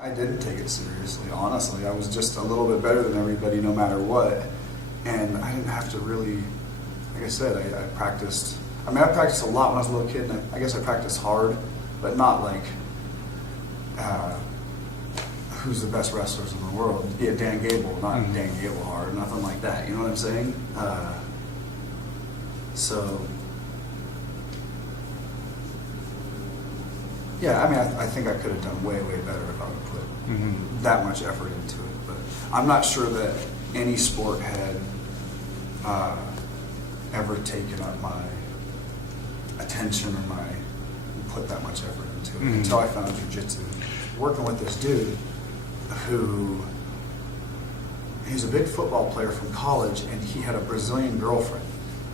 I didn't take it seriously, honestly. I was just a little bit better than everybody no matter what. And I didn't have to really, like I said, I practiced. I mean, I practiced a lot when I was a little kid, and I guess I practiced hard, but not like who's the best wrestlers in the world. Yeah, Dan Gable, not Dan Gable hard, nothing like that. You know what I'm saying? So, yeah, I mean, I think I could have done way, way better if I would put that much effort into it. But I'm not sure that any sport had ever taken up my attention or put that much effort into it until I found jiu-jitsu. Working with this dude who, he's a big football player from college, and he had a Brazilian girlfriend.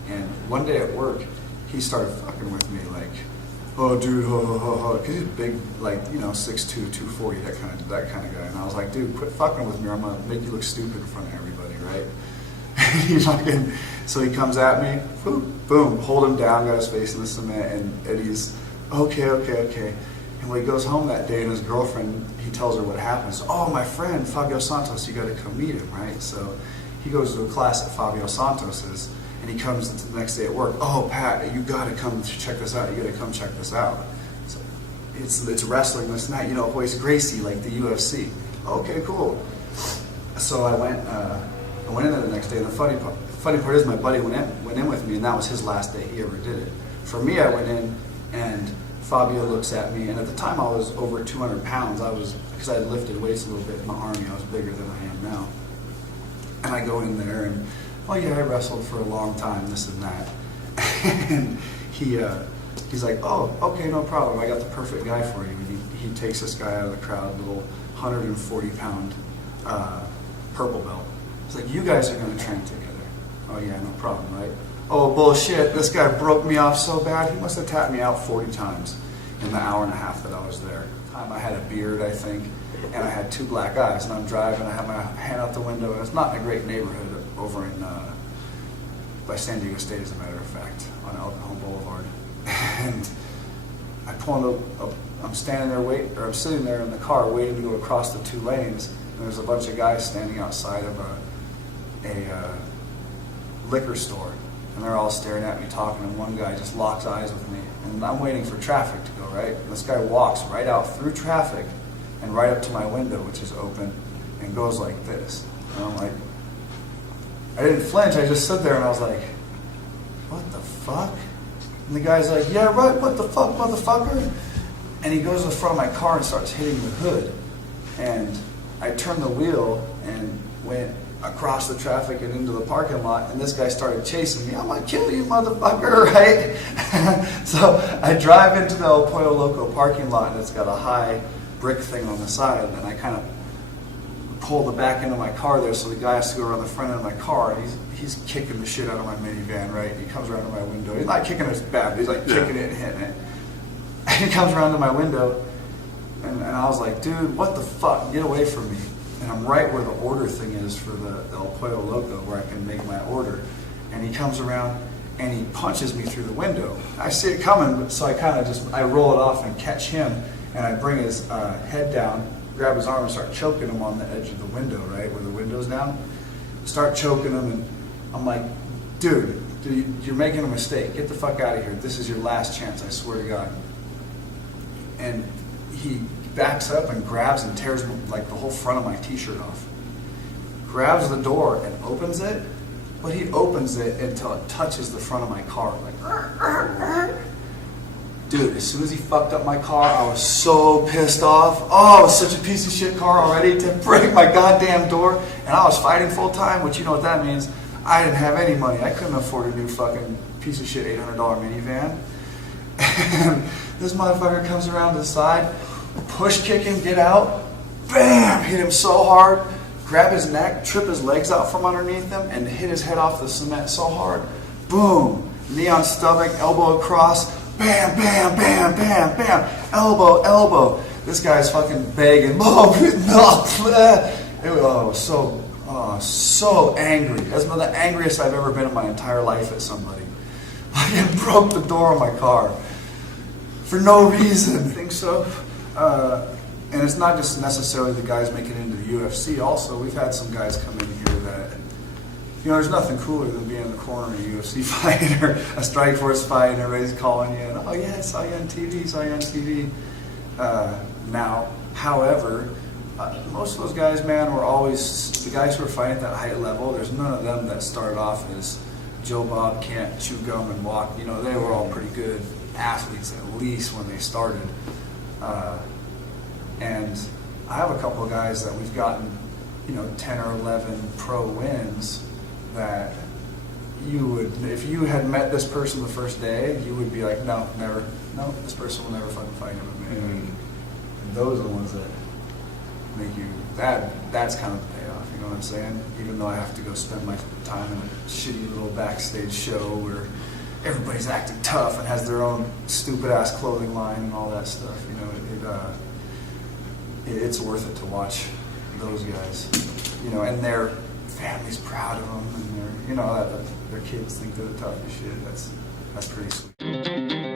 And one day at work, he started fucking with me like, oh dude, because he's big, like, you know, 6'2", 240, that kind of guy. And I was like, dude, quit fucking with me, or I'm gonna make you look stupid in front of everybody, right? So he comes at me, boom, hold him down, got his face in the cement, and he's okay. And when he goes home that day, and his girlfriend, he tells her what happened. So, oh, my friend Fabio Santos, you got to come meet him, right? So he goes to a class at Fabio Santos's. And he comes the next day at work. Oh, Pat, you got to come check this out. You got to come check this out. So it's wrestling, this and that. You know, Hoist Gracie, like the UFC. Okay, cool. So I went in there the next day. And the funny part is, my buddy went in with me, and that was his last day he ever did it. For me, I went in, and Fabio looks at me, and at the time I was over 200 pounds. Because I had lifted weights a little bit in the Army. I was bigger than I am now. And I go in there, and oh yeah, I wrestled for a long time, this and that. And he's like, oh, okay, no problem. I got the perfect guy for you. And he takes this guy out of the crowd, little 140-pound purple belt. He's like, you guys are going to train together. Oh yeah, no problem, right? Oh, bullshit, this guy broke me off so bad, he must have tapped me out 40 times in the hour and a half that I was there. I had a beard, I think, and I had 2 black eyes, and I'm driving, I have my hand out the window, and it's not in a great neighborhood over in by San Diego State, as a matter of fact, on El Cajon Boulevard. And I pull up, I'm standing there I'm sitting there in the car waiting to go across the 2 lanes, and there's a bunch of guys standing outside of a liquor store, and they're all staring at me talking, and one guy just locks eyes with me, and I'm waiting for traffic to go, right? And this guy walks right out through traffic and right up to my window, which is open, and goes like this. And I'm like, I didn't flinch, I just stood there and I was like, what the fuck? And the guy's like, yeah, right, what the fuck, motherfucker? And he goes to the front of my car and starts hitting the hood. And I turned the wheel and went across the traffic and into the parking lot, and this guy started chasing me. I'm like, kill you, motherfucker, right? So I drive into the El Pollo Loco parking lot, and it's got a high brick thing on the side, and I kind of pull the back end of my car there, so the guy has to go around the front end of my car, and he's kicking the shit out of my minivan, right? He comes around to my window. He's not kicking it as bad, but he's like kicking it and hitting it. And he comes around to my window, and I was like, dude, what the fuck? Get away from me. And I'm right where the order thing is for the El Pollo Loco, where I can make my order. And he comes around, and he punches me through the window. I see it coming, so I roll it off and catch him, and I bring his head down, grab his arm and start choking him on the edge of the window, right, where the window's down. Start choking him, and I'm like, dude, you're making a mistake. Get the fuck out of here. This is your last chance, I swear to God. And he backs up and grabs and tears like the whole front of my t-shirt off. Grabs the door and opens it, but he opens it until it touches the front of my car. Like, dude, as soon as he fucked up my car, I was so pissed off. Oh, it was such a piece of shit car already to break my goddamn door. And I was fighting full time, which you know what that means. I didn't have any money. I couldn't afford a new fucking piece of shit $800 minivan. And this motherfucker comes around to the side, push kick him, get out, bam, hit him so hard, grab his neck, trip his legs out from underneath him, and hit his head off the cement so hard, boom, knee on stomach, elbow across, bam, bam, bam, bam, bam, elbow. This guy's fucking begging. It was so angry. That's one of the angriest I've ever been in my entire life at somebody. I broke the door of my car for no reason. I think so. And it's not just necessarily the guys making it into the UFC. Also, we've had some guys come in here that, there's nothing cooler than being in the corner of a UFC fight or a Strikeforce fight, and everybody's calling you, and, oh yeah, I saw you on TV, now, however, most of those guys, man, were always, the guys who were fighting at that height level, there's none of them that started off as Joe Bob can't chew gum and walk. They were all pretty good athletes, at least when they started. And I have a couple of guys that we've gotten, 10 or 11 pro wins that you would, if you had met this person the first day, you would be like, no, never, no, this person will never fucking fight him. And those are the ones that make you, that's kind of the payoff, you know what I'm saying? Even though I have to go spend my time in a shitty little backstage show where everybody's acting tough and has their own stupid ass clothing line and all that stuff, it's worth it to watch those guys, and their family's proud of them, and their kids think they're the toughest shit. That's pretty sweet.